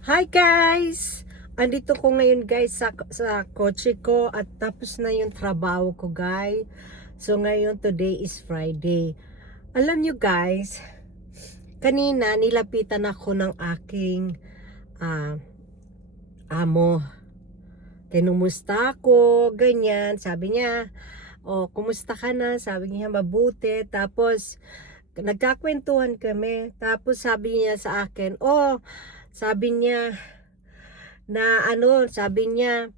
Hi guys! Andito ko ngayon guys sa, sa kotse ko at tapos na yung trabaho ko guys. So ngayon today is Friday. Alam nyo guys, kanina nilapitan ako ng aking ah, amo. Kinumusta ako, ganyan. Sabi niya, oh, kumusta ka na? Sabi niya, mabuti. Tapos, nagkakwentuhan kami. Tapos sabi niya sa akin, oh, sabi niya, na ano, sabi niya,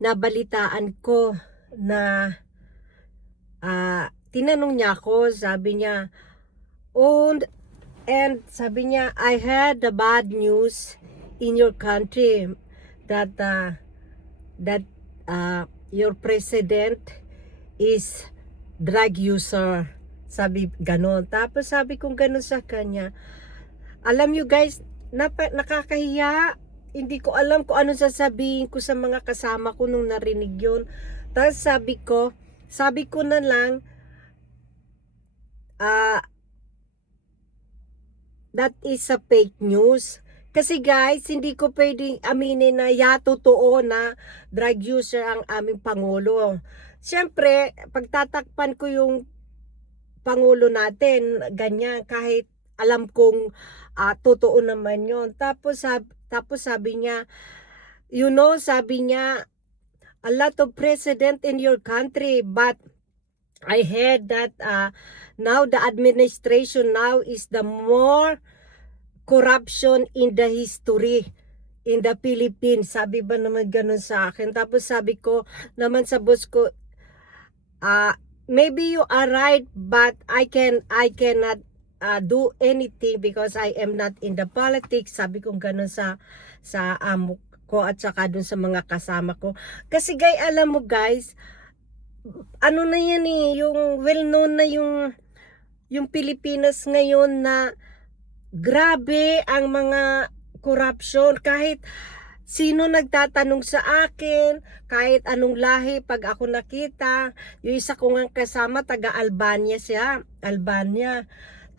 nabalitaan ko na, ah, tinanong niya ako, sabi niya, oh, and sabi niya, I heard the bad news in your country that, uh, that, uh, your president is drug user. Sabi ganon. Tapos sabi kong ganon sa kanya. Alam you guys, napa, nakakahiya. Hindi ko alam kung ano sasabihin ko sa mga kasama ko nung narinig yun. Tapos sabi ko, sabi ko na lang, ah, that is a fake news. Kasi guys, hindi ko pwedeng aminin na ya totoo na drug user ang aming Pangulo. Siyempre, pagtatakpan ko yung Pangulo natin, ganyan, kahit alam kong ah, totoo naman yon Tapos, sab- tapos sabi niya, you know, sabi niya, a lot of president in your country, but I heard that uh, now the administration now is the more corruption in the history in the Philippines. Sabi ba naman ganun sa akin? Tapos sabi ko naman sa boss ko, ah, maybe you are right, but I can I cannot uh, do anything because I am not in the politics. Sabi ko ganun sa sa amo ko at saka dun sa mga kasama ko. Kasi gay, alam mo guys, ano na yan eh, yung well known na yung yung Pilipinas ngayon na grabe ang mga corruption kahit sino nagtatanong sa akin kahit anong lahi pag ako nakita yung isa ko nga kasama taga Albania siya Albania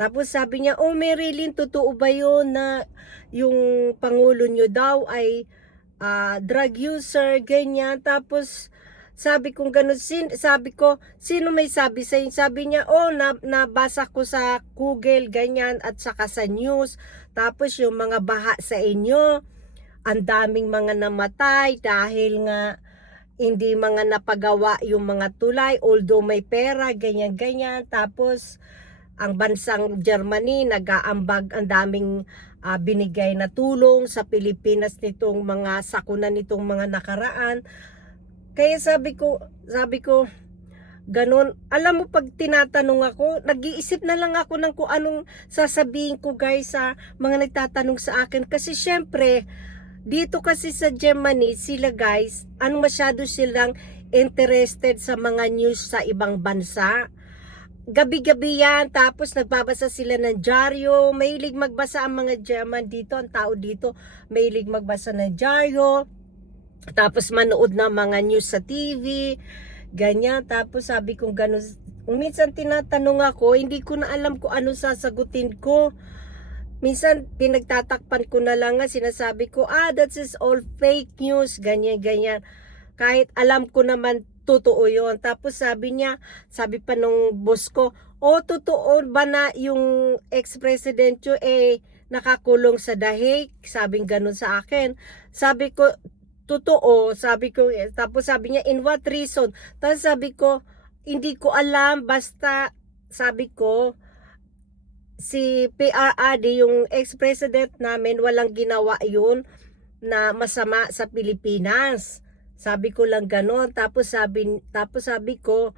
tapos sabi niya oh Marilyn totoo ba yun na yung pangulo nyo daw ay ah, drug user ganyan tapos sabi kong ganun, sin, sabi ko, sino may sabi sa Sabi niya, oh, na, nabasa ko sa Google, ganyan, at saka sa news. Tapos yung mga baha sa inyo, ang daming mga namatay dahil nga hindi mga napagawa yung mga tulay, although may pera, ganyan-ganyan. Tapos, ang bansang Germany, nag-aambag ang daming ah, binigay na tulong sa Pilipinas nitong mga sakuna nitong mga nakaraan. Kaya sabi ko, sabi ko, ganun. Alam mo, pag tinatanong ako, nag-iisip na lang ako ng kung anong sasabihin ko guys sa mga nagtatanong sa akin. Kasi syempre, dito kasi sa Germany, sila guys, ano masyado silang interested sa mga news sa ibang bansa. Gabi-gabi yan, tapos nagbabasa sila ng dyaryo. Mahilig magbasa ang mga German dito, ang tao dito, mahilig magbasa ng dyaryo tapos manood ng mga news sa TV, ganyan. Tapos sabi kong gano'n, minsan tinatanong ako, hindi ko na alam kung ano sasagutin ko. Minsan pinagtatakpan ko na lang nga, sinasabi ko, ah, that is all fake news, ganyan, ganyan. Kahit alam ko naman totoo yon Tapos sabi niya, sabi pa nung boss ko, oh, totoo ba na yung ex-president nyo eh nakakulong sa dahig? Sabing ganun sa akin. Sabi ko, totoo, sabi ko, eh, tapos sabi niya, in what reason? Tapos sabi ko, hindi ko alam, basta sabi ko, si PRRD, yung ex-president namin, walang ginawa yun na masama sa Pilipinas. Sabi ko lang ganon. Tapos sabi, tapos sabi ko,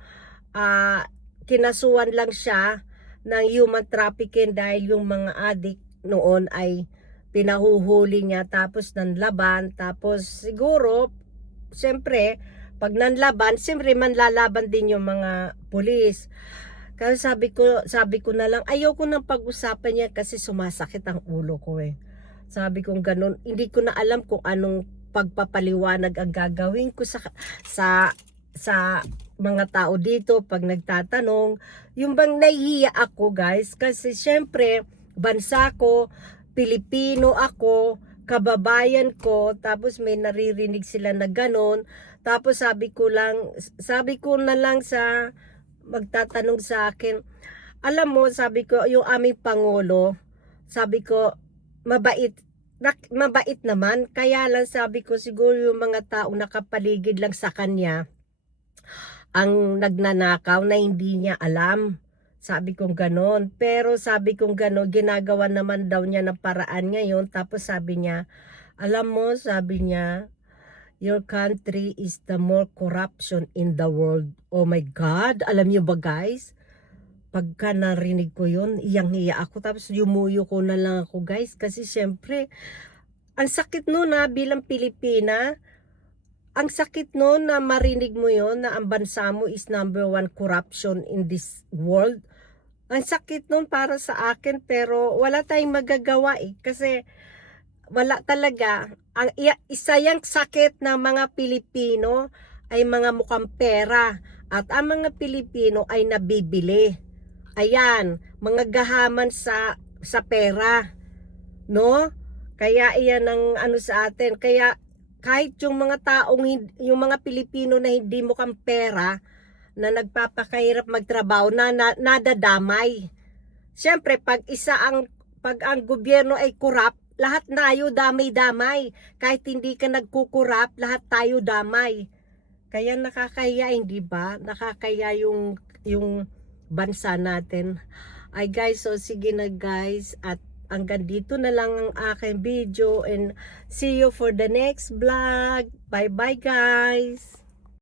ah, kinasuhan lang siya ng human trafficking dahil yung mga adik noon ay pinahuhuli niya tapos nanlaban. Tapos siguro siyempre pag nanlaban siyempre manlalaban din yung mga pulis. Kasi sabi ko sabi ko na lang ayoko nang pag-usapan niya kasi sumasakit ang ulo ko eh. Sabi kong ganun hindi ko na alam kung anong pagpapaliwanag ang gagawin ko sa sa sa mga tao dito pag nagtatanong. Yung bang nahihiya ako guys kasi syempre bansa ko Pilipino ako, kababayan ko tapos may naririnig sila na ganon. Tapos sabi ko lang sabi ko na lang sa magtatanong sa akin alam mo sabi ko yung aming pangulo sabi ko mabait mabait naman kaya lang sabi ko siguro yung mga taong nakapaligid lang sa kanya ang nagnanakaw na hindi niya alam sabi kong ganon. Pero sabi kong ganon, ginagawa naman daw niya ng paraan ngayon. Tapos sabi niya, alam mo, sabi niya, your country is the more corruption in the world. Oh my God, alam niyo ba guys? Pagka narinig ko yun, iyang-iya ako. Tapos yumuyo ko na lang ako guys. Kasi syempre, ang sakit no na bilang Pilipina, ang sakit no na marinig mo yon na ang bansa mo is number one corruption in this world. Ang sakit nun para sa akin pero wala tayong magagawa eh kasi wala talaga. Ang isa yung sakit ng mga Pilipino ay mga mukhang pera at ang mga Pilipino ay nabibili. Ayan, mga gahaman sa sa pera. No? Kaya iyan ang ano sa atin. Kaya kahit yung mga taong yung mga Pilipino na hindi mukhang pera na nagpapakahirap magtrabaho na, na nadadamay. Siyempre pag isa ang pag ang gobyerno ay corrupt, lahat tayo damay-damay. Kahit hindi ka nagkukurap, lahat tayo damay. Kaya nakakahiya, hindi ba? Nakakahiya yung yung bansa natin. Ay guys, so sige na guys at hanggang dito na lang ang aking video and see you for the next vlog. Bye bye guys!